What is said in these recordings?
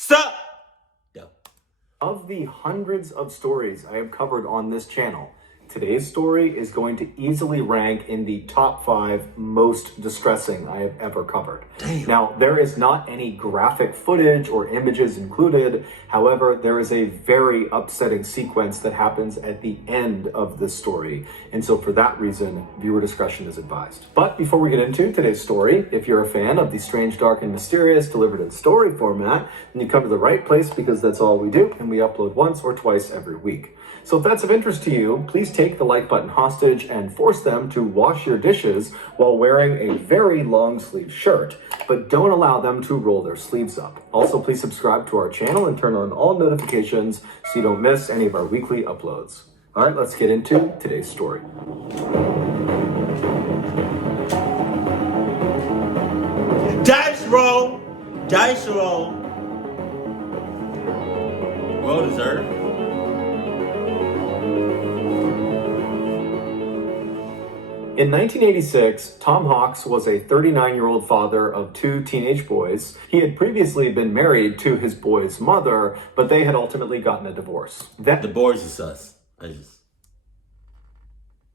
Sup? Yo. Of the hundreds of stories I have covered on this channel, today's story is going to easily rank in the top 5 most distressing I have ever covered. Damn. Now, there is not any graphic footage or images included. However, there is a very upsetting sequence that happens at the end of this story. And so for that reason, viewer discretion is advised. But before we get into today's story, if you're a fan of the strange, dark, and mysterious delivered in story format, then you come to the right place because that's all we do, and we upload once or twice every week. So if that's of interest to you, please take the like button hostage and force them to wash your dishes while wearing a very long sleeve shirt, but don't allow them to roll their sleeves up. Also, please subscribe to our channel and turn on all notifications so you don't miss any of our weekly uploads. All right, let's get into today's story. Dice roll. Dice roll. Well deserved. In 1986, Tom Hawks was a 39-year-old father of 2 teenage boys. He had previously been married to his boys' mother, but they had ultimately gotten a divorce. The boys are sus.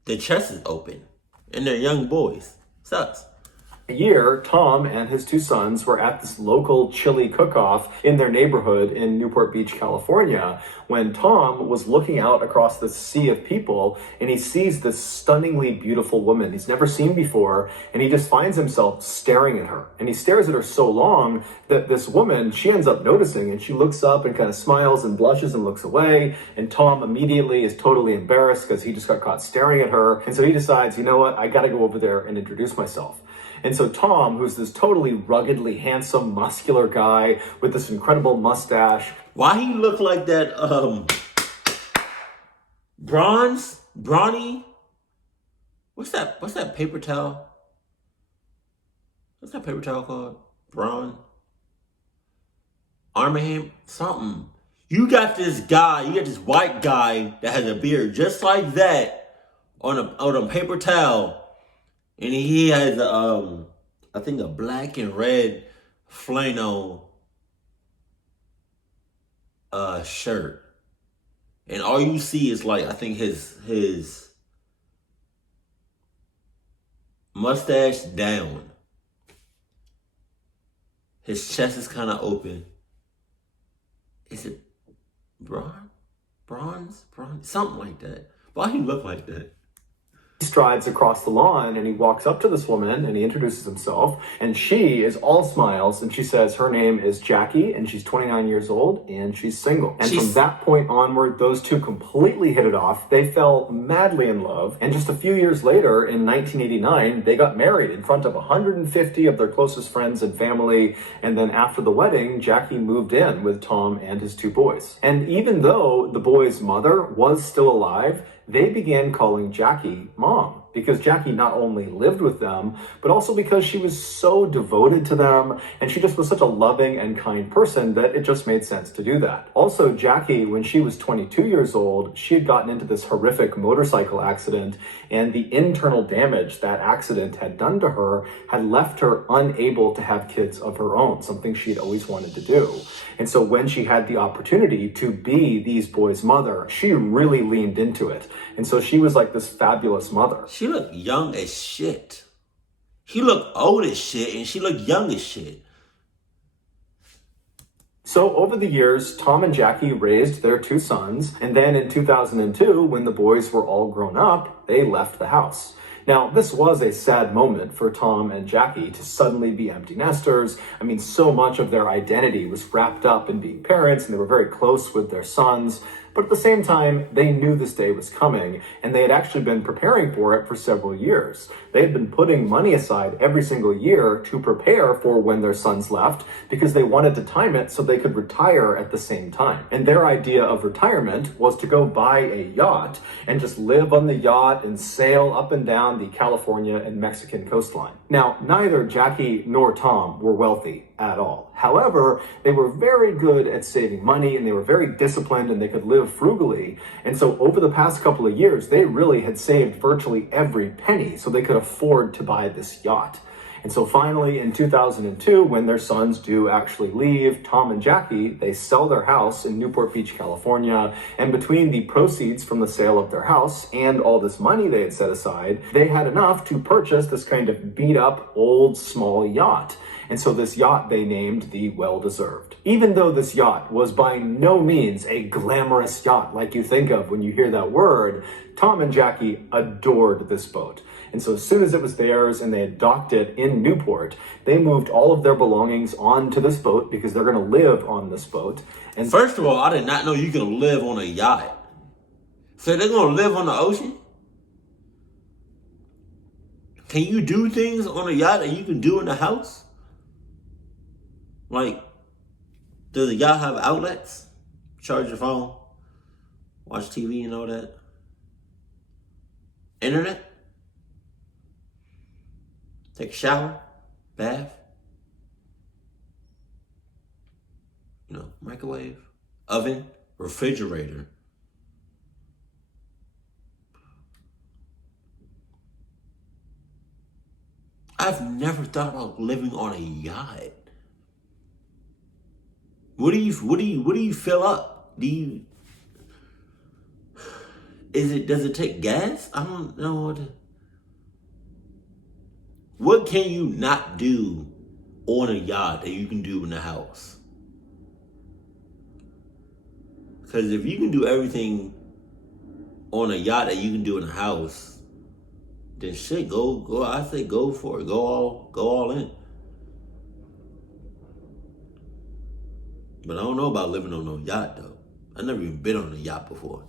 Their chest is open. And they're young boys. Sus. A year, Tom and his 2 sons were at this local chili cook-off in their neighborhood in Newport Beach, California, when Tom was looking out across the sea of people and he sees this stunningly beautiful woman he's never seen before, and he just finds himself staring at her. And he stares at her so long that this woman, she ends up noticing, and she looks up and kind of smiles and blushes and looks away, and Tom immediately is totally embarrassed because he just got caught staring at her, and so he decides, you know what, I gotta go over there and introduce myself. And so Tom, who's this totally ruggedly handsome, muscular guy with this incredible mustache. Why he look like that, brawny? What's that paper towel? What's that paper towel called? Braun? Arm & Hammer? Something. You got this white guy that has a beard just like that on a paper towel. And he has, I think a black and red flannel shirt. And all you see is like, I think his mustache down. His chest is kind of open. Is it bronze? Something like that. Why he look like that? He strides across the lawn and he walks up to this woman and he introduces himself, and she is all smiles and she says her name is Jackie and she's 29 years old and she's single. And from that point onward, those two completely hit it off. They fell madly in love, and just a few years later in 1989, they got married in front of 150 of their closest friends and family. And then after the wedding, Jackie moved in with Tom and his 2 boys. And even though the boys' mother was still alive, they began calling Jackie Mom, because Jackie not only lived with them, but also because she was so devoted to them, and she just was such a loving and kind person that it just made sense to do that. Also, Jackie, when she was 22 years old, she had gotten into this horrific motorcycle accident, and the internal damage that accident had done to her had left her unable to have kids of her own, something she had always wanted to do. And so when she had the opportunity to be these boys' mother, she really leaned into it. And so she was like this fabulous mother. She looked young as shit. He looked old as shit, and she looked young as shit. So over the years, Tom and Jackie raised their 2 sons, and then in 2002, when the boys were all grown up, they left the house. Now, this was a sad moment for Tom and Jackie to suddenly be empty nesters. I mean, so much of their identity was wrapped up in being parents, and they were very close with their sons. But at the same time, they knew this day was coming, and they had actually been preparing for it for several years. They had been putting money aside every single year to prepare for when their sons left, because they wanted to time it so they could retire at the same time. And their idea of retirement was to go buy a yacht and just live on the yacht and sail up and down the California and Mexican coastline. Now, neither Jackie nor Tom were wealthy at all. However, they were very good at saving money, and they were very disciplined, and they could live frugally. And so over the past couple of years, they really had saved virtually every penny so they could afford to buy this yacht. And so finally in 2002, when their sons do actually leave, Tom and Jackie, they sell their house in Newport Beach, California. And between the proceeds from the sale of their house and all this money they had set aside, they had enough to purchase this kind of beat up old small yacht. And so this yacht they named the Well-Deserved. Even though this yacht was by no means a glamorous yacht like you think of when you hear that word, Tom and Jackie adored this boat. And so as soon as it was theirs and they had docked it in Newport, they moved all of their belongings onto this boat because they're going to live on this boat. And first of all, I did not know you could live on a yacht. So they're going to live on the ocean? Can you do things on a yacht that you can do in the house? Like, does the yacht have outlets? Charge your phone? Watch TV and all that? Internet? Take a shower? Bath? You know, microwave? Oven? Refrigerator? I've never thought about living on a yacht. What do you fill up? Does it take gas? I don't know what can you not do on a yacht that you can do in the house? Because if you can do everything on a yacht that you can do in a house, then shit, go. I say go for it. Go all in. But I don't know about living on no yacht, though. I've never even been on a yacht before.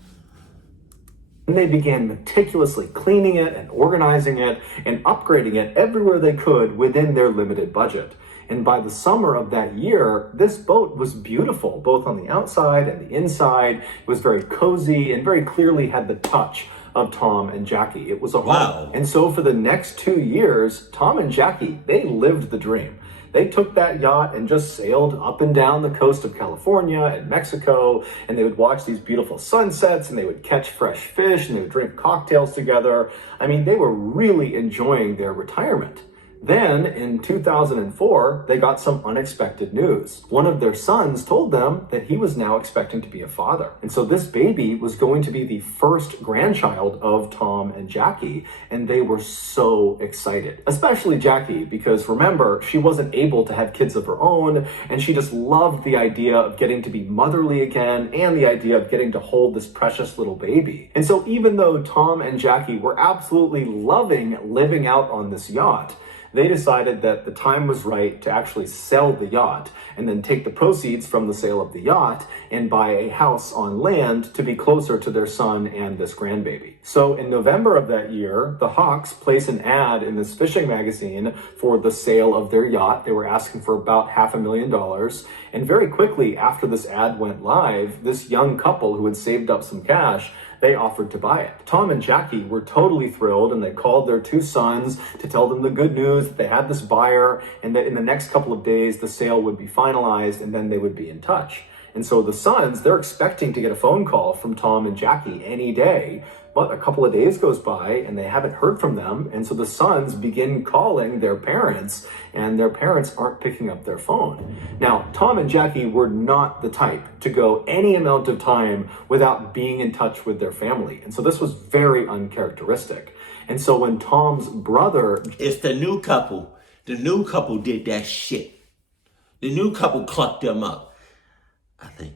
And they began meticulously cleaning it and organizing it and upgrading it everywhere they could within their limited budget. And by the summer of that year, this boat was beautiful, both on the outside and the inside. It was very cozy and very clearly had the touch of Tom and Jackie. It was a home. Wow. And so for the next 2 years, Tom and Jackie, they lived the dream. They took that yacht and just sailed up and down the coast of California and Mexico, and they would watch these beautiful sunsets, and they would catch fresh fish, and they would drink cocktails together. I mean, they were really enjoying their retirement. Then, in 2004, they got some unexpected news. One of their sons told them that he was now expecting to be a father. And so this baby was going to be the first grandchild of Tom and Jackie, and they were so excited. Especially Jackie, because remember, she wasn't able to have kids of her own, and she just loved the idea of getting to be motherly again, and the idea of getting to hold this precious little baby. And so even though Tom and Jackie were absolutely loving living out on this yacht, they decided that the time was right to actually sell the yacht and then take the proceeds from the sale of the yacht and buy a house on land to be closer to their son and this grandbaby. So in November of that year, the Hawks place an ad in this fishing magazine for the sale of their yacht. They were asking for about $500,000. And very quickly after this ad went live, this young couple who had saved up some cash, they offered to buy it. Tom and Jackie were totally thrilled, and they called their two sons to tell them the good news that they had this buyer and that in the next couple of days the sale would be finalized and then they would be in touch. And so the sons, they're expecting to get a phone call from Tom and Jackie any day. But a couple of days goes by and they haven't heard from them. And so the sons begin calling their parents, and their parents aren't picking up their phone. Now, Tom and Jackie were not the type to go any amount of time without being in touch with their family. And so this was very uncharacteristic. And so when Tom's brother... It's the new couple. The new couple did that shit. The new couple clucked them up, I think.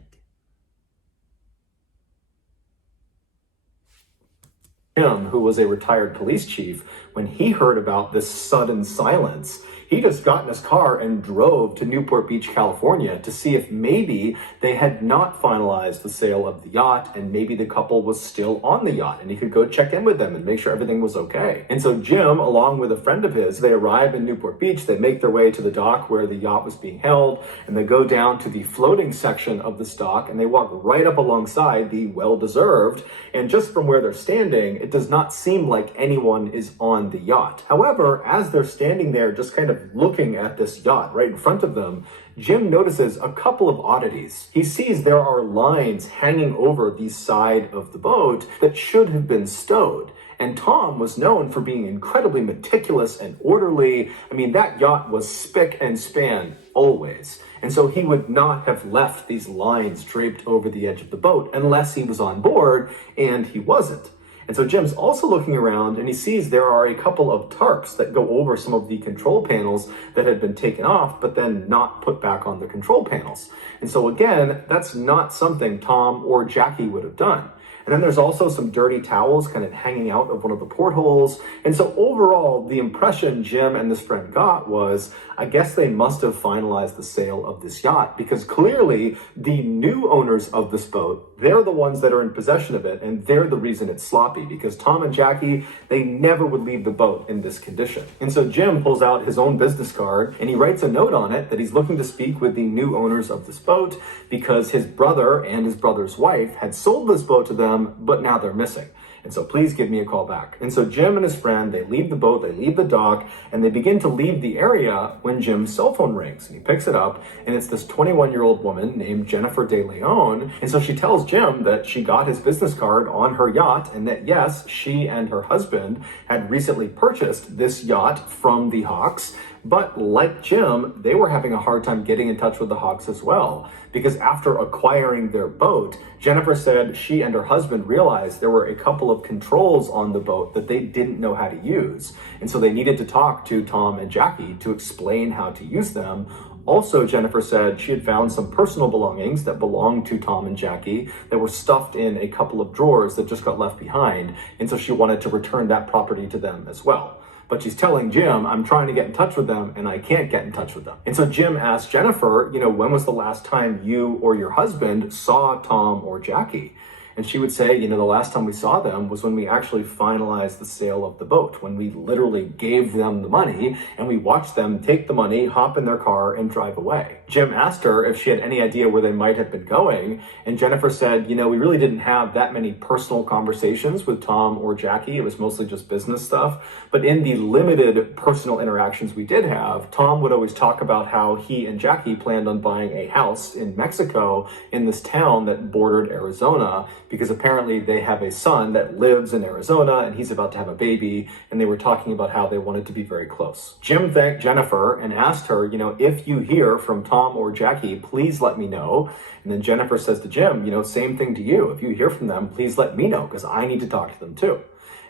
Him, who was a retired police chief, when he heard about this sudden silence, he just got in his car and drove to Newport Beach, California to see if maybe they had not finalized the sale of the yacht and maybe the couple was still on the yacht and he could go check in with them and make sure everything was okay. And so Jim, along with a friend of his, they arrive in Newport Beach, they make their way to the dock where the yacht was being held, and they go down to the floating section of the dock and they walk right up alongside the Well-Deserved, and just from where they're standing, it does not seem like anyone is on the yacht. However, as they're standing there just kind of looking at this yacht right in front of them, Jim notices a couple of oddities. He sees there are lines hanging over the side of the boat that should have been stowed. And Tom was known for being incredibly meticulous and orderly. I mean, that yacht was spick and span always. And so he would not have left these lines draped over the edge of the boat unless he was on board, and he wasn't. And so Jim's also looking around and he sees there are a couple of tarps that go over some of the control panels that had been taken off, but then not put back on the control panels. And so again, that's not something Tom or Jackie would have done. And then there's also some dirty towels kind of hanging out of one of the portholes. And so overall, the impression Jim and this friend got was, I guess they must have finalized the sale of this yacht, because clearly the new owners of this boat, they're the ones that are in possession of it, and they're the reason it's sloppy, because Tom and Jackie, they never would leave the boat in this condition. And so Jim pulls out his own business card and he writes a note on it that he's looking to speak with the new owners of this boat because his brother and his brother's wife had sold this boat to them, but now they're missing. And so please give me a call back. And so Jim and his friend, they leave the boat, they leave the dock, and they begin to leave the area when Jim's cell phone rings. And he picks it up, and it's this 21-year-old woman named Jennifer De Leon. And so she tells Jim that she got his business card on her yacht, and that yes, she and her husband had recently purchased this yacht from the Hawks. But like Jim, they were having a hard time getting in touch with the Hawks as well, because after acquiring their boat, Jennifer said she and her husband realized there were a couple of controls on the boat that they didn't know how to use. And so they needed to talk to Tom and Jackie to explain how to use them. Also, Jennifer said she had found some personal belongings that belonged to Tom and Jackie that were stuffed in a couple of drawers that just got left behind. And so she wanted to return that property to them as well. But she's telling Jim, I'm trying to get in touch with them and I can't get in touch with them. And so Jim asked Jennifer, when was the last time you or your husband saw Tom or Jackie? And she would say, the last time we saw them was when we actually finalized the sale of the boat, when we literally gave them the money and we watched them take the money, hop in their car and drive away. Jim asked her if she had any idea where they might have been going. And Jennifer said, we really didn't have that many personal conversations with Tom or Jackie. It was mostly just business stuff. But in the limited personal interactions we did have, Tom would always talk about how he and Jackie planned on buying a house in Mexico in this town that bordered Arizona, because apparently they have a son that lives in Arizona and he's about to have a baby, and they were talking about how they wanted to be very close. Jim thanked Jennifer and asked her, if you hear from Tom or Jackie, please let me know. And then Jennifer says to Jim, same thing to you. If you hear from them, please let me know, because I need to talk to them too.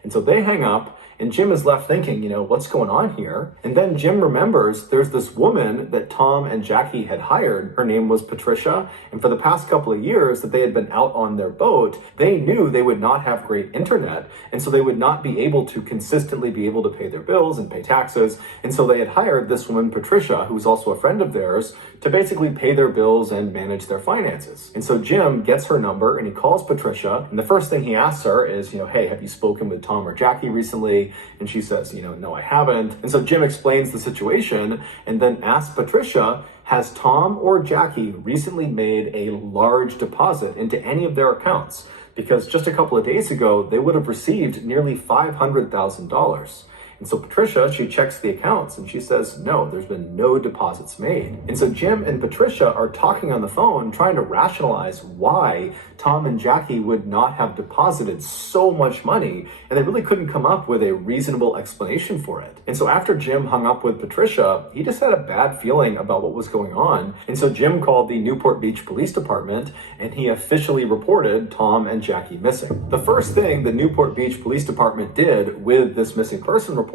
And so they hang up, and Jim is left thinking, what's going on here? And then Jim remembers there's this woman that Tom and Jackie had hired. Her name was Patricia. And for the past couple of years that they had been out on their boat, they knew they would not have great internet. And so they would not be able to consistently be able to pay their bills and pay taxes. And so they had hired this woman, Patricia, who was also a friend of theirs, to basically pay their bills and manage their finances. And so Jim gets her number and he calls Patricia. And the first thing he asks her is, hey, have you spoken with Tom or Jackie recently? And she says, no, I haven't. And so Jim explains the situation and then asks Patricia, has Tom or Jackie recently made a large deposit into any of their accounts? Because just a couple of days ago, they would have received nearly $500,000. And so Patricia, she checks the accounts and she says, no, there's been no deposits made. And so Jim and Patricia are talking on the phone, trying to rationalize why Tom and Jackie would not have deposited so much money. And they really couldn't come up with a reasonable explanation for it. And so after Jim hung up with Patricia, he just had a bad feeling about what was going on. And so Jim called the Newport Beach Police Department and he officially reported Tom and Jackie missing. The first thing the Newport Beach Police Department did with this missing person report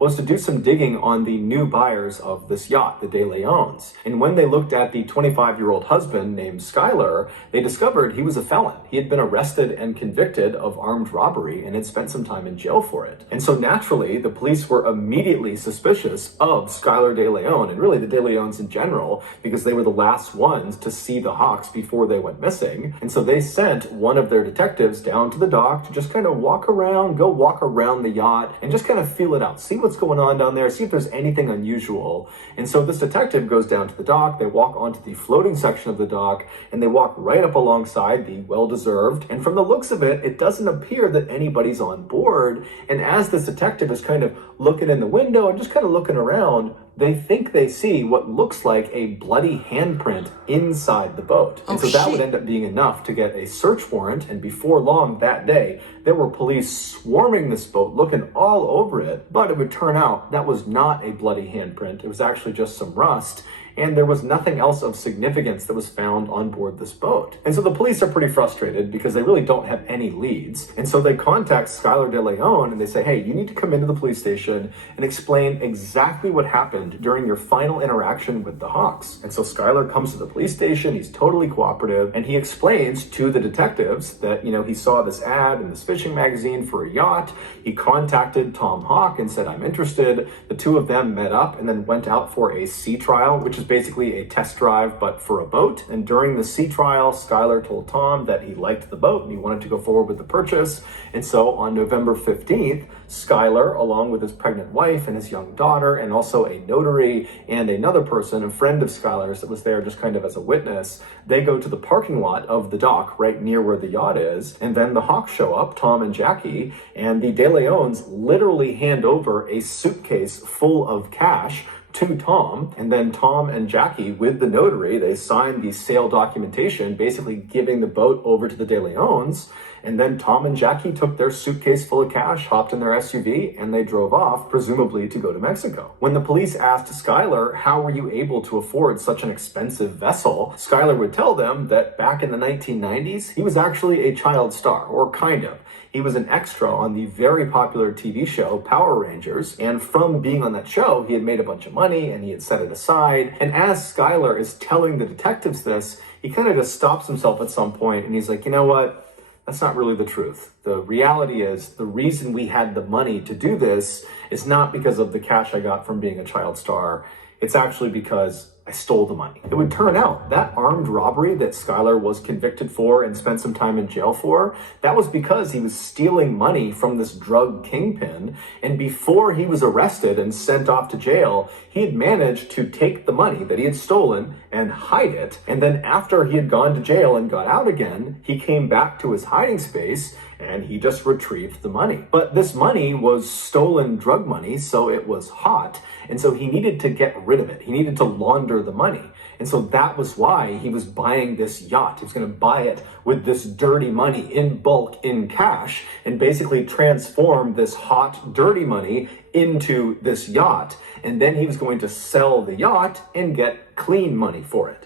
was to do some digging on the new buyers of this yacht, the De Leons. And when they looked at the 25-year-old husband named Skylar, they discovered he was a felon. He had been arrested and convicted of armed robbery and had spent some time in jail for it. And so naturally, the police were immediately suspicious of Skylar De Leon, and really the De Leons in general, because they were the last ones to see the Hawks before they went missing. And so they sent one of their detectives down to the dock to just kind of walk around the yacht and just kind of feel it out, see what's going on down there, see if there's anything unusual. And so this detective goes down to the dock, they walk onto the floating section of the dock, and they walk right up alongside the well-deserved. And from the looks of it, it doesn't appear that anybody's on board. And as this detective is kind of looking in the window and just kind of looking around, they think they see what looks like a bloody handprint inside the boat. And so that would end up being enough to get a search warrant, and before long that day, there were police swarming this boat, looking all over it. But it would turn out that was not a bloody handprint. It was actually just some rust, and there was nothing else of significance that was found on board this boat. And so the police are pretty frustrated because they really don't have any leads. And so they contact Skylar De Leon and they say, hey, you need to come into the police station and explain exactly what happened during your final interaction with the Hawks. And so Skylar comes to the police station, he's totally cooperative, and he explains to the detectives that, he saw this ad in this fishing magazine for a yacht. He contacted Tom Hawk and said, I'm interested. The two of them met up and then went out for a sea trial, which is basically a test drive, but for a boat. And during the sea trial, Skylar told Tom that he liked the boat and he wanted to go forward with the purchase. And so on November 15th, Skylar, along with his pregnant wife and his young daughter, and also a notary and another person, a friend of Skylar's that was there just kind of as a witness, they go to the parking lot of the dock right near where the yacht is. And then the Hawks show up, Tom and Jackie, and the De Leons literally hand over a suitcase full of cash to Tom, and then Tom and Jackie, with the notary, they signed the sale documentation, basically giving the boat over to the De Leons. And then Tom and Jackie took their suitcase full of cash, hopped in their SUV, and they drove off, presumably to go to Mexico. When the police asked Skylar, how were you able to afford such an expensive vessel? Skylar would tell them that back in the 1990s, he was actually a child star, or kind of. He was an extra on the very popular TV show Power Rangers, and from being on that show, he had made a bunch of money and he had set it aside. And as Skylar is telling the detectives this, he kind of just stops himself at some point and he's like, you know what? That's not really the truth. The reality is the reason we had the money to do this is not because of the cash I got from being a child star. It's actually because I stole the money. It would turn out that armed robbery that Skylar was convicted for and spent some time in jail for, that was because he was stealing money from this drug kingpin. And before he was arrested and sent off to jail, he had managed to take the money that he had stolen and hide it. And then after he had gone to jail and got out again, he came back to his hiding space and he just retrieved the money. But this money was stolen drug money, so it was hot. And so he needed to get rid of it. He needed to launder the money. And so that was why he was buying this yacht. He was going to buy it with this dirty money in bulk, in cash, and basically transform this hot, dirty money into this yacht. And then he was going to sell the yacht and get clean money for it.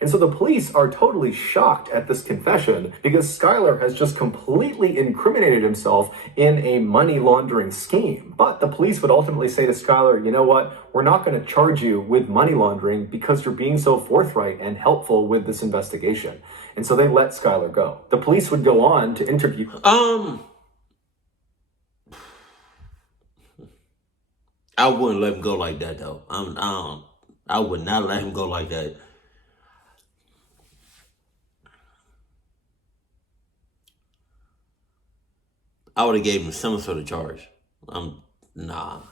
And so the police are totally shocked at this confession because Skylar has just completely incriminated himself in a money laundering scheme. But the police would ultimately say to Skylar, you know what? We're not going to charge you with money laundering because you're being so forthright and helpful with this investigation. And so they let Skylar go. The police would go on to interview. I wouldn't let him go like that though. I would not let him go like that. I would have gave him some sort of charge. Nah.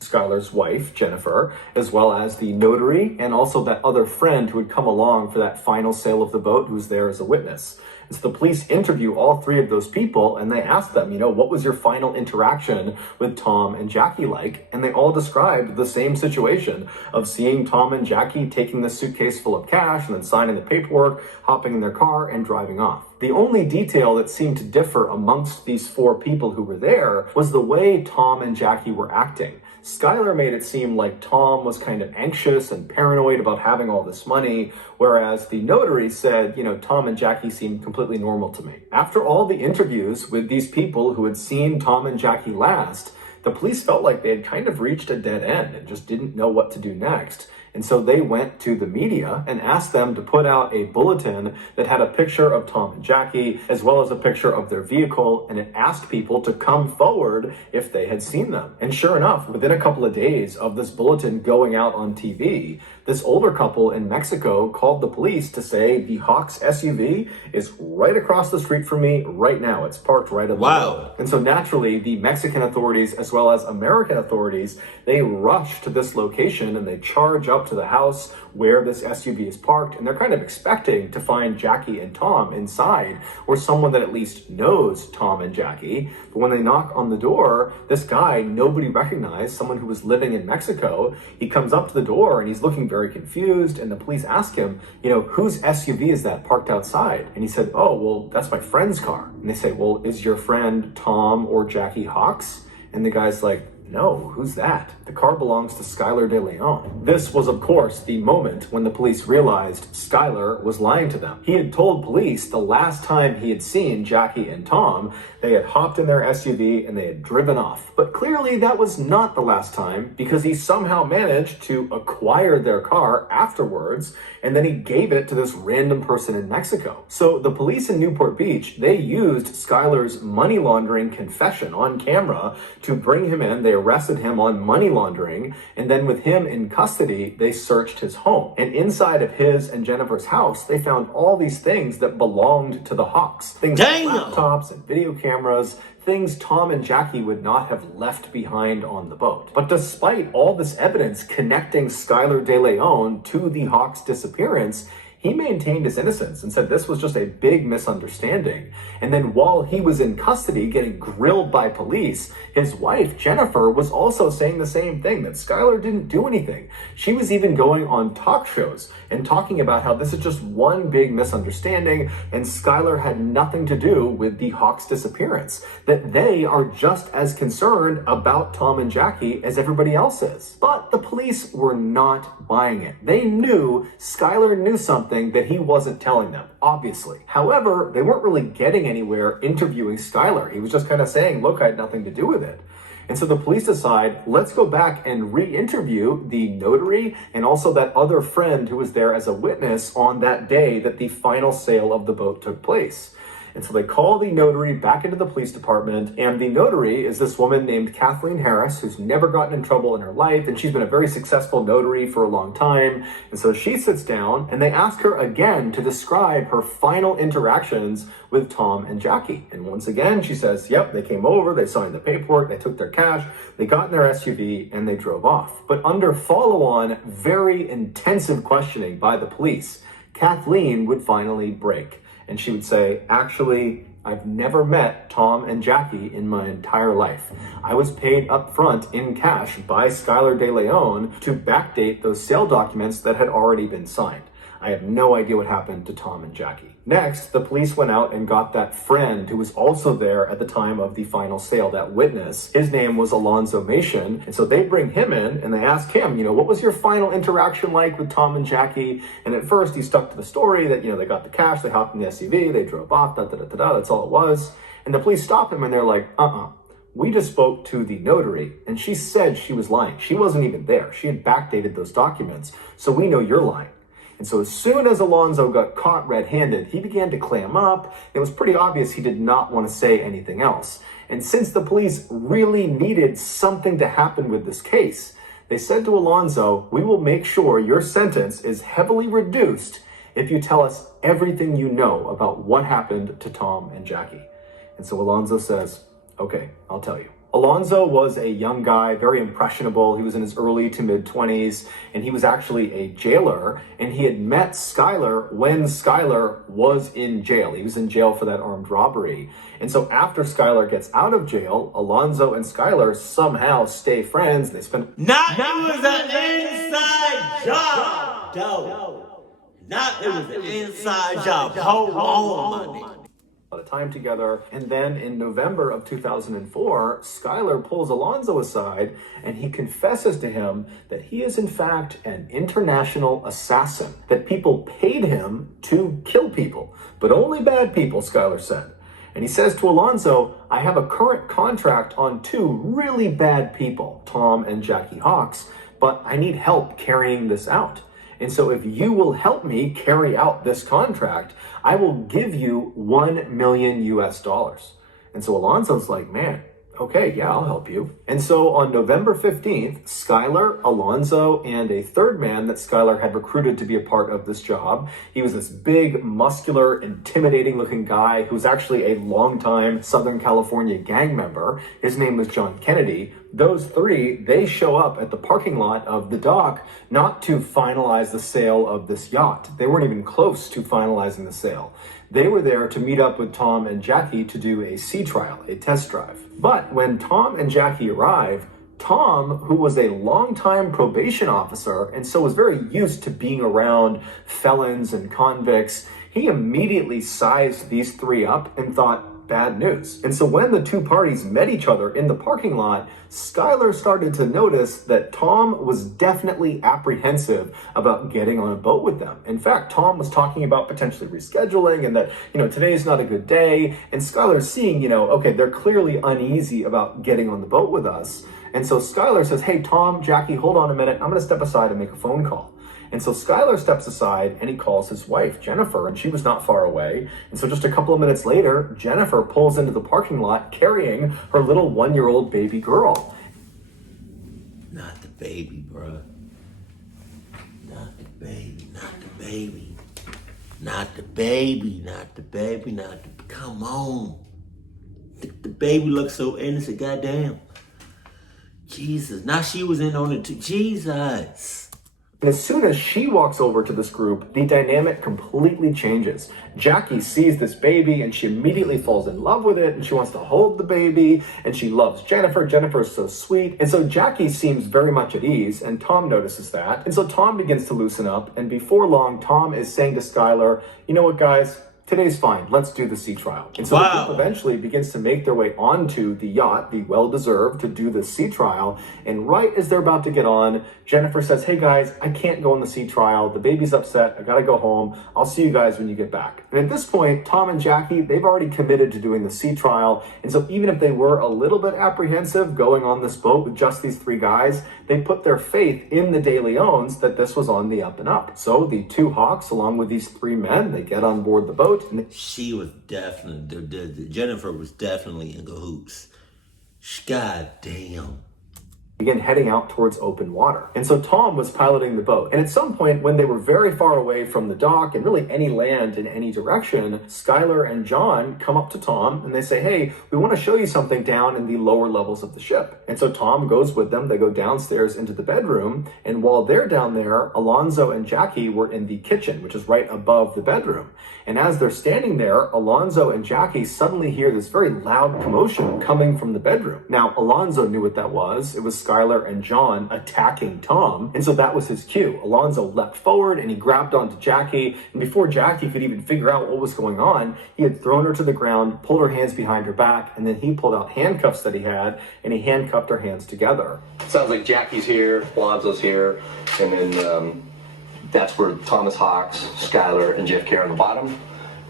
Skylar's wife, Jennifer, as well as the notary, and also that other friend who had come along for that final sale of the boat, who was there as a witness. And so the police interview all three of those people, and they ask them, what was your final interaction with Tom and Jackie like? And they all described the same situation of seeing Tom and Jackie taking the suitcase full of cash and then signing the paperwork, hopping in their car, and driving off. The only detail that seemed to differ amongst these four people who were there was the way Tom and Jackie were acting. Skylar made it seem like Tom was kind of anxious and paranoid about having all this money, whereas the notary said, Tom and Jackie seemed completely normal to me. After all the interviews with these people who had seen Tom and Jackie last, the police felt like they had kind of reached a dead end and just didn't know what to do next. And so they went to the media and asked them to put out a bulletin that had a picture of Tom and Jackie, as well as a picture of their vehicle, and it asked people to come forward if they had seen them. And sure enough, within a couple of days of this bulletin going out on TV, this older couple in Mexico called the police to say the Hawks SUV is right across the street from me right now. It's parked right at the road. And so naturally, the Mexican authorities, as well as American authorities, they rush to this location and they charge up up to the house where this SUV is parked, and they're kind of expecting to find Jackie and Tom inside, or someone that at least knows Tom and Jackie. But when they knock on the door, this guy nobody recognized, someone who was living in Mexico, he comes up to the door and he's looking very confused, and the police ask him, whose SUV is that parked outside? And he said, oh, well, that's my friend's car. And they say, well, is your friend Tom or Jackie Hawks? And the guy's like, no, who's that? The car belongs to Skylar De Leon. This was, of course, the moment when the police realized Skylar was lying to them. He had told police the last time he had seen Jackie and Tom, they had hopped in their SUV and they had driven off. But clearly that was not the last time, because he somehow managed to acquire their car afterwards, and then he gave it to this random person in Mexico. So the police in Newport Beach, they used Skylar's money laundering confession on camera to bring him in. They arrested him on money laundering, and then with him in custody, they searched his home. And inside of his and Jennifer's house, they found all these things that belonged to the Hawks. Things like laptops and video cameras, things Tom and Jackie would not have left behind on the boat. But despite all this evidence connecting Skylar De Leon to the Hawks' disappearance, he maintained his innocence and said this was just a big misunderstanding. And then while he was in custody getting grilled by police, his wife, Jennifer, was also saying the same thing, that Skylar didn't do anything. She was even going on talk shows and talking about how this is just one big misunderstanding and Skylar had nothing to do with the Hawks' disappearance, that they are just as concerned about Tom and Jackie as everybody else is. But the police were not buying it. They knew Skylar knew something that he wasn't telling them, obviously. However, they weren't really getting anywhere interviewing Skylar. He was just kind of saying, look, I had nothing to do with it. And so the police decide, let's go back and re-interview the notary and also that other friend who was there as a witness on that day that the final sale of the boat took place. And so they call the notary back into the police department, and the notary is this woman named Kathleen Harris, who's never gotten in trouble in her life, and she's been a very successful notary for a long time. And so she sits down, and they ask her again to describe her final interactions with Tom and Jackie. And once again, she says, yep, they came over, they signed the paperwork, they took their cash, they got in their SUV, and they drove off. But under follow-on, very intensive questioning by the police, Kathleen would finally break. And she would say, actually, I've never met Tom and Jackie in my entire life. I was paid up front in cash by Skylar De Leon to backdate those sale documents that had already been signed. I have no idea what happened to Tom and Jackie. Next, the police went out and got that friend who was also there at the time of the final sale, that witness. His name was Alonzo Mason. And so they bring him in and they ask him, what was your final interaction like with Tom and Jackie? And at first he stuck to the story that, they got the cash, they hopped in the SUV, they drove off, that's all it was. And the police stop him and they're like, we just spoke to the notary and she said she was lying. She wasn't even there. She had backdated those documents. So we know you're lying. And so as soon as Alonzo got caught red-handed, he began to clam up. It was pretty obvious he did not want to say anything else. And since the police really needed something to happen with this case, they said to Alonzo, we will make sure your sentence is heavily reduced if you tell us everything you know about what happened to Tom and Jackie. And so Alonzo says, okay, I'll tell you. Alonzo was a young guy, very impressionable. He was in his early to mid-20s, and he was actually a jailer, and he had met Skylar when Skylar was in jail. He was in jail for that armed robbery. And so after Skylar gets out of jail, Alonzo and Skylar somehow stay friends. They spend... It was an inside job, though. It was an inside job. Hold on, money. A lot of time together. And then in November of 2004, Skylar pulls Alonzo aside and he confesses to him that he is in fact an international assassin, that people paid him to kill people, but only bad people, Skylar said. And he says to Alonzo, I have a current contract on two really bad people, Tom and Jackie Hawks, but I need help carrying this out. And so if you will help me carry out this contract, I will give you $1 million US. And so Alonzo's like, man, okay, yeah, I'll help you. And so on November 15th, Skylar, Alonzo, and a third man that Skylar had recruited to be a part of this job. He was this big, muscular, intimidating looking guy who was actually a longtime Southern California gang member. His name was John Kennedy. those three, they show up at the parking lot of the dock, not to finalize the sale of this yacht. They weren't even close to finalizing the sale. They were there to meet up with Tom and Jackie to do a sea trial, a test drive. But when Tom and Jackie arrive, Tom, who was a longtime probation officer and so was very used to being around felons and convicts, he immediately sized these three up and thought, bad news. And so when the two parties met each other in the parking lot, Skylar started to notice that Tom was definitely apprehensive about getting on a boat with them. In fact, Tom was talking about potentially rescheduling and that, today's not a good day. And Skylar's seeing, okay, they're clearly uneasy about getting on the boat with us. And so Skylar says, hey, Tom, Jackie, hold on a minute. I'm going to step aside and make a phone call. And so Skylar steps aside and he calls his wife, Jennifer, and she was not far away. And so just a couple of minutes later, Jennifer pulls into the parking lot carrying her little 1-year-old baby girl. Not the baby, bruh. Not the baby, not the baby. Not the baby, not the baby, not the... Come on. The baby looks so innocent, goddamn. Jesus, now she was in on it too. Jesus. And as soon as she walks over to this group, the dynamic completely changes. Jackie sees this baby and she immediately falls in love with it and she wants to hold the baby and she loves Jennifer. Jennifer's so sweet. And so Jackie seems very much at ease and Tom notices that. And so Tom begins to loosen up, and before long, Tom is saying to Skylar, you know what, guys? Today's fine. Let's do the sea trial. And so the group eventually begins to make their way onto the yacht, the well-deserved, to do the sea trial. And right as they're about to get on, Jennifer says, hey guys, I can't go on the sea trial. The baby's upset. I gotta go home. I'll see you guys when you get back. And at this point, Tom and Jackie, they've already committed to doing the sea trial. And so even if they were a little bit apprehensive going on this boat with just these three guys, they put their faith in the De Leons that this was on the up and up. So the two Hawks, along with these three men, they get on board the boat. She was definitely, Jennifer was definitely in cahoots. God damn. Begin heading out towards open water. And so Tom was piloting the boat. And at some point, when they were very far away from the dock and really any land in any direction, Skylar and John come up to Tom and they say, hey, we want to show you something down in the lower levels of the ship. And so Tom goes with them. They go downstairs into the bedroom. And while they're down there, Alonzo and Jackie were in the kitchen, which is right above the bedroom. And as they're standing there, Alonzo and Jackie suddenly hear this very loud commotion coming from the bedroom. Now, Alonzo knew what that was. It was Skylar and John attacking Tom. And so that was his cue. Alonzo leapt forward and he grabbed onto Jackie. And before Jackie could even figure out what was going on, he had thrown her to the ground, pulled her hands behind her back, and then he pulled out handcuffs that he had and he handcuffed her hands together. Sounds like Jackie's here, Alonzo's here, and then that's where Thomas Hawks, Skylar, and JFK are on the bottom.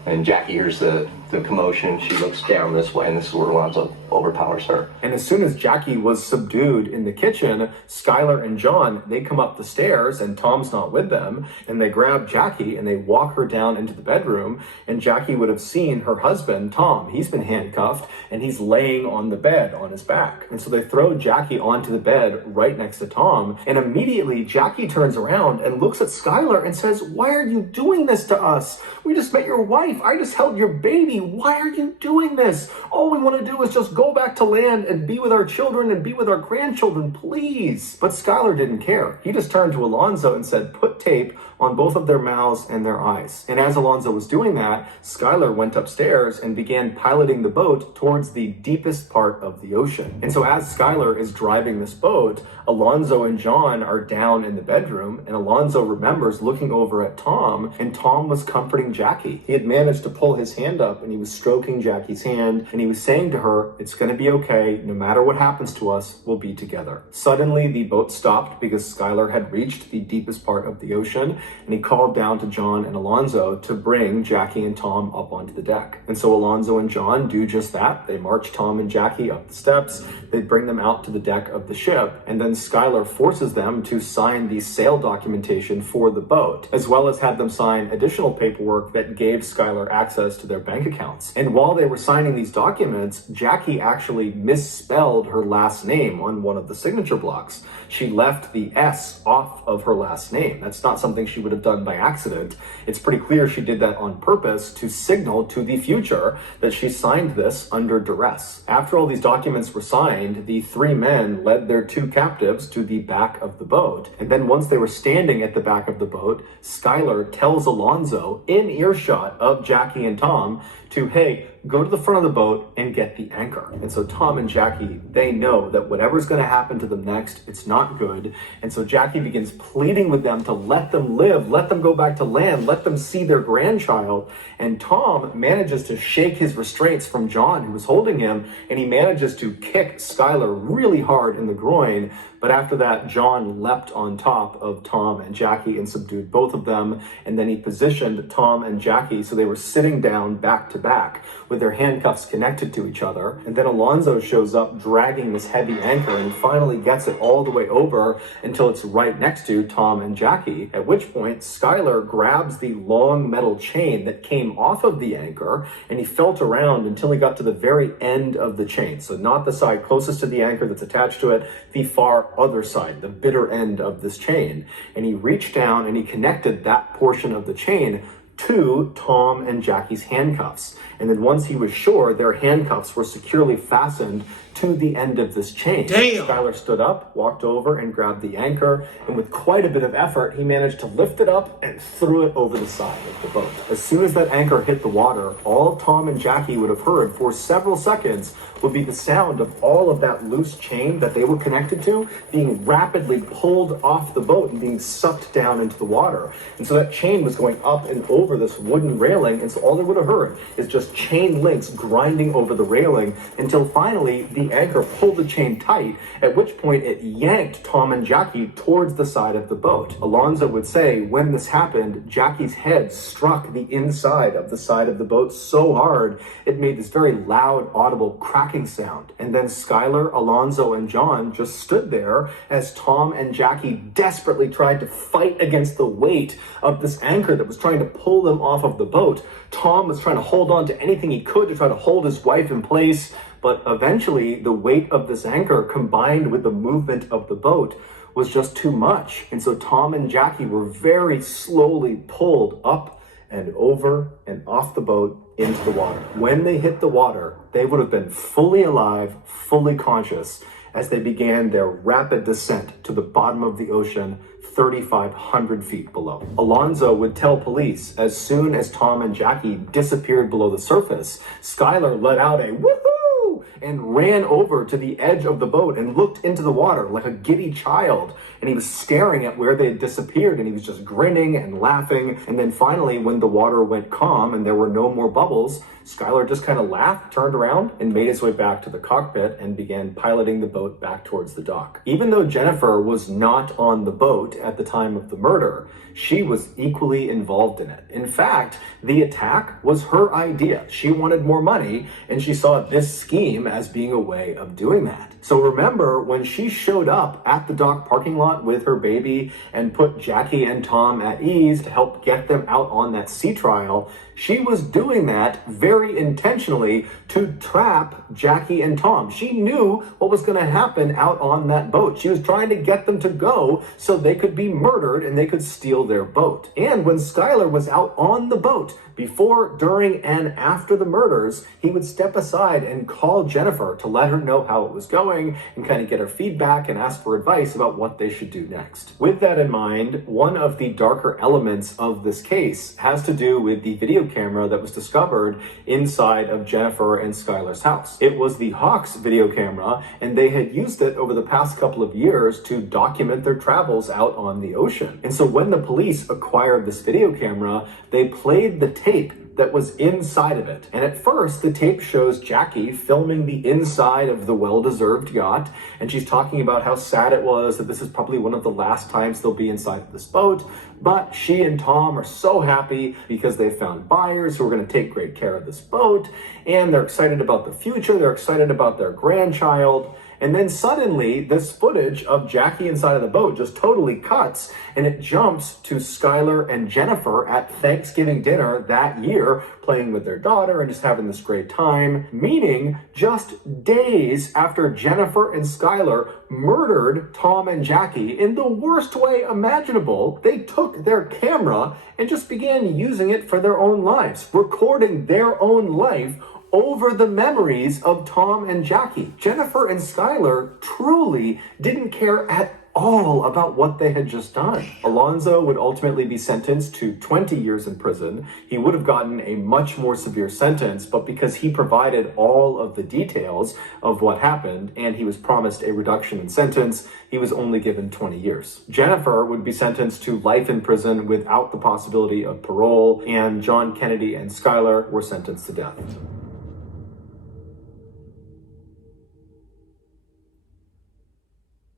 And Jackie hears the commotion. She looks down this way, and this is where Alonzo overpowers her. And as soon as Jackie was subdued in the kitchen, Skylar and John, they come up the stairs, and Tom's not with them, and they grab Jackie, and they walk her down into the bedroom, and Jackie would have seen her husband, Tom. He's been handcuffed, and he's laying on the bed on his back. And so they throw Jackie onto the bed right next to Tom, and immediately Jackie turns around and looks at Skylar and says, why are you doing this to us? We just met your wife. I just held your baby. Why are you doing this? All we want to do is just go back to land and be with our children and be with our grandchildren, please. But Skylar didn't care. He just turned to Alonzo and said, put tape on both of their mouths and their eyes. And as Alonzo was doing that, Skylar went upstairs and began piloting the boat towards the deepest part of the ocean. And so as Skylar is driving this boat, Alonzo and John are down in the bedroom, and Alonzo remembers looking over at Tom, and Tom was comforting Jackie. He had managed to pull his hand up, and he was stroking Jackie's hand, and he was saying to her, it's gonna be okay, no matter what happens to us, we'll be together. Suddenly, the boat stopped because Skylar had reached the deepest part of the ocean, and he called down to John and Alonzo to bring Jackie and Tom up onto the deck. And so Alonzo and John do just that. They march Tom and Jackie up the steps, they bring them out to the deck of the ship, and then Skylar forces them to sign the sale documentation for the boat, as well as have them sign additional paperwork that gave Skylar Skylar access to their bank accounts. And while they were signing these documents, Jackie actually misspelled her last name on one of the signature blocks. She left the S off of her last name. That's not something she would have done by accident. It's pretty clear she did that on purpose to signal to the future that she signed this under duress. After all these documents were signed, the three men led their two captives to the back of the boat. And then once they were standing at the back of the boat, Skylar tells Alonzo, in earshot of Jackie and Tom, to, hey, go to the front of the boat and get the anchor. And so Tom and Jackie, they know that whatever's going to happen to them next, it's not good. And so Jackie begins pleading with them to let them live, let them go back to land, let them see their grandchild. And Tom manages to shake his restraints from John, who was holding him, and he manages to kick Skylar really hard in the groin. But after that, John leapt on top of Tom and Jackie and subdued both of them. And then he positioned Tom and Jackie so they were sitting down back to back with their handcuffs connected to each other. And then Alonzo shows up dragging this heavy anchor and finally gets it all the way over until it's right next to Tom and Jackie. At which point, Skylar grabs the long metal chain that came off of the anchor and he felt around until he got to the very end of the chain. So not the side closest to the anchor that's attached to it, the far other side, the bitter end of this chain. And he reached down and he connected that portion of the chain to Tom and Jackie's handcuffs. And then once he was sure their handcuffs were securely fastened to the end of this chain, Damn. Skylar stood up, walked over and grabbed the anchor, and with quite a bit of effort, he managed to lift it up and threw it over the side of the boat. As soon as that anchor hit the water, all Tom and Jackie would have heard for several seconds would be the sound of all of that loose chain that they were connected to being rapidly pulled off the boat and being sucked down into the water. And so that chain was going up and over this wooden railing, and so all they would have heard is just chain links grinding over the railing until finally the anchor pulled the chain tight, at which point it yanked Tom and Jackie towards the side of the boat. Alonzo would say when this happened, Jackie's head struck the inside of the side of the boat so hard it made this very loud, audible cracking sound. And then Skylar, Alonzo, and John just stood there as Tom and Jackie desperately tried to fight against the weight of this anchor that was trying to pull them off of the boat. Tom was trying to hold on to anything he could to try to hold his wife in place, but eventually the weight of this anchor combined with the movement of the boat was just too much. And so Tom and Jackie were very slowly pulled up and over and off the boat into the water. When they hit the water, they would have been fully alive, fully conscious, as they began their rapid descent to the bottom of the ocean, 3,500 feet below. Alonzo would tell police as soon as Tom and Jackie disappeared below the surface, Skylar let out a woohoo and ran over to the edge of the boat and looked into the water like a giddy child. And he was staring at where they had disappeared and he was just grinning and laughing. And then finally, when the water went calm and there were no more bubbles, Skylar just kind of laughed, turned around, and made his way back to the cockpit and began piloting the boat back towards the dock. Even though Jennifer was not on the boat at the time of the murder, she was equally involved in it. In fact, the attack was her idea. She wanted more money, and she saw this scheme as being a way of doing that. So remember, when she showed up at the dock parking lot with her baby and put Jackie and Tom at ease to help get them out on that sea trial, she was doing that very intentionally to trap Jackie and Tom. She knew what was going to happen out on that boat. She was trying to get them to go so they could be murdered and they could steal their boat. And when Skylar was out on the boat, before, during, and after the murders, he would step aside and call Jennifer to let her know how it was going and kind of get her feedback and ask for advice about what they should do next. With that in mind, one of the darker elements of this case has to do with the video camera that was discovered inside of Jennifer and Skylar's house. It was the Hawks video camera, and they had used it over the past couple of years to document their travels out on the ocean. And so when the police acquired this video camera, they played the tape that was inside of it. And at first, the tape shows Jackie filming the inside of the well-deserved yacht, and she's talking about how sad it was that this is probably one of the last times they'll be inside of this boat. But she and Tom are so happy because they found buyers who are going to take great care of this boat, and they're excited about the future, they're excited about their grandchild. And then suddenly, this footage of Jackie inside of the boat just totally cuts, and it jumps to Skylar and Jennifer at Thanksgiving dinner that year, playing with their daughter and just having this great time. Meaning, just days after Jennifer and Skylar murdered Tom and Jackie in the worst way imaginable, they took their camera and just began using it for their own lives, recording their own life over the memories of Tom and Jackie. Jennifer and Skylar truly didn't care at all about what they had just done. Alonzo would ultimately be sentenced to 20 years in prison. He would have gotten a much more severe sentence, but because he provided all of the details of what happened and he was promised a reduction in sentence, he was only given 20 years. Jennifer would be sentenced to life in prison without the possibility of parole, and John Kennedy and Skylar were sentenced to death.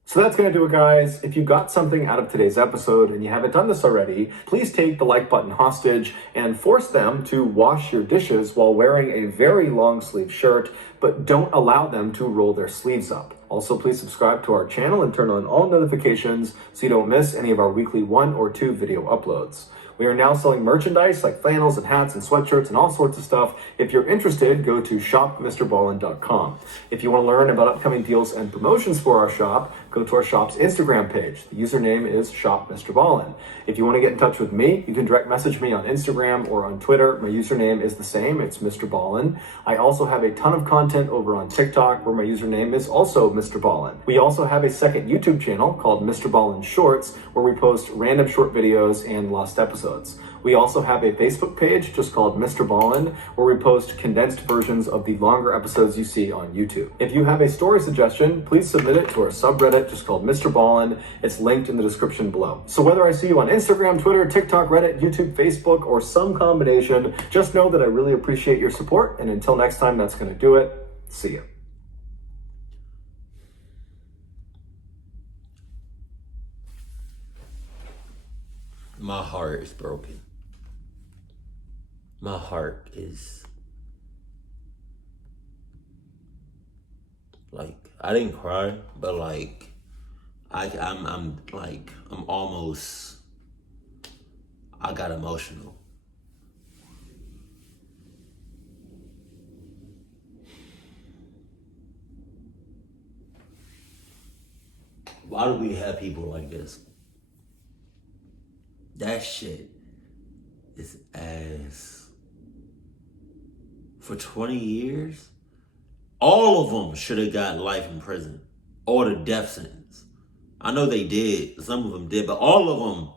So that's going to do it, guys. If you got something out of today's episode and you haven't done this already, please take the like button hostage and force them to wash your dishes while wearing a very long sleeve shirt, but don't allow them to roll their sleeves up. Also, please subscribe to our channel and turn on all notifications so you don't miss any of our weekly 1 or 2 video uploads. We are now selling merchandise like flannels and hats and sweatshirts and all sorts of stuff. If you're interested, go to shopmrballen.com. If you want to learn about upcoming deals and promotions for our shop, go to our shop's Instagram page. The username is shopmrballen. If you want to get in touch with me, you can direct message me on Instagram or on Twitter. My username is the same. It's MrBallen. I also have a ton of content over on TikTok where my username is also MrBallen. We also have a second YouTube channel called MrBallen Shorts where we post random short videos and lost episodes. We also have a Facebook page just called MrBallen where we post condensed versions of the longer episodes you see on YouTube. If you have a story suggestion, please submit it to our subreddit just called MrBallen. It's linked in the description below. So whether I see you on Instagram, Twitter, TikTok, Reddit, YouTube, Facebook, or some combination, just know that I really appreciate your support. And until next time, that's going to do it. See ya. My heart is broken. My heart is like, I didn't cry, but like I'm almost, I got emotional. Why do we have people like this? That shit is ass. For 20 years, all of them should have gotten life in prison or the death sentence. I know they did, some of them did, but all of them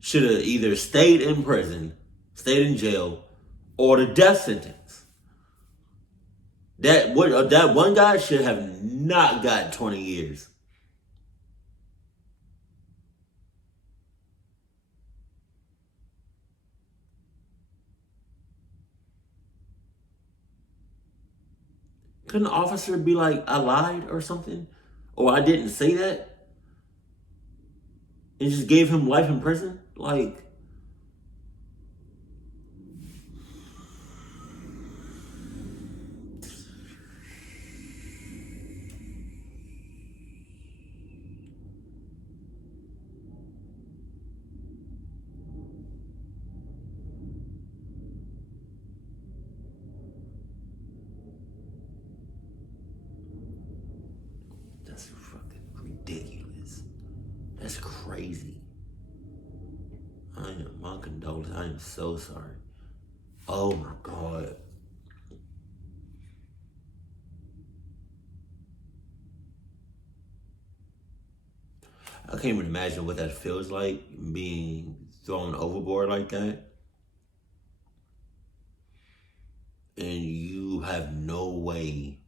should have either stayed in prison, stayed in jail, or the death sentence. That one guy should have not got 20 years. Couldn't an officer be like, I lied or something? Or I didn't say that? And just gave him life in prison? Like, that's fucking ridiculous. That's crazy. My condolences. I am so sorry. Oh my God. I can't even imagine what that feels like, being thrown overboard like that. And you have no way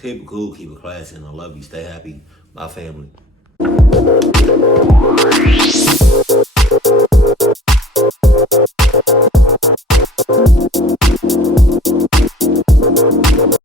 keep it cool, keep it classy, and I love you. Stay happy. Bye, family.